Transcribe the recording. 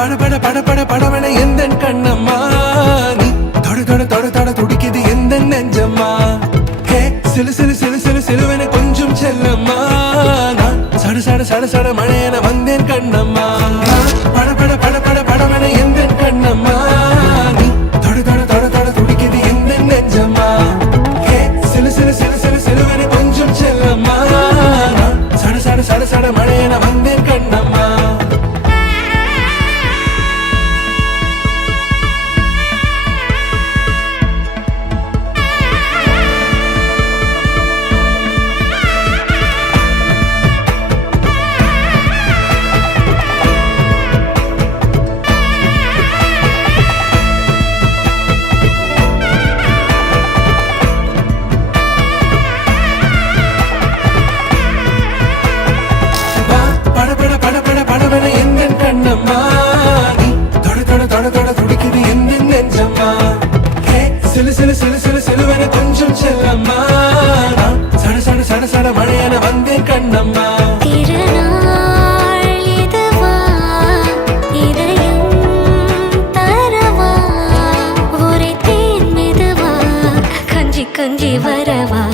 பட பட பட பட படவன எந்த கண்ணம்மா நீ தொட தொட தொட தொட துடிக்குது எந்த நெஞ்சம்மா ஹே சிலு சிலு சிலு சிலு சிலுவன கொஞ்சம் செல்லம்மா நான் சட சட சட சட மழையன வந்தேன் கண்ணம்மா பட பட பட பட படவன எந்த கண்ணம்மா நீ தொட தொட தொட தொட துடிக்குது எந்த நெஞ்சம்மா ஹே சிலு சிலு சிலு சிலு சிலுவன கொஞ்சம் செல்லம்மா நான் சட சட சட சட மழையன வந்தேன் கண்ணம்மா சிலு சிலு சிலு சிலு சிலுவன கொஞ்சம் செல்லம்மா சட சட சட சட மழையன வந்தேன் கண்ணம்மா திருநாள் இதுவா இதயம் தரவா ஒரே தேன் மெதுவா கஞ்சி கஞ்சி வரவா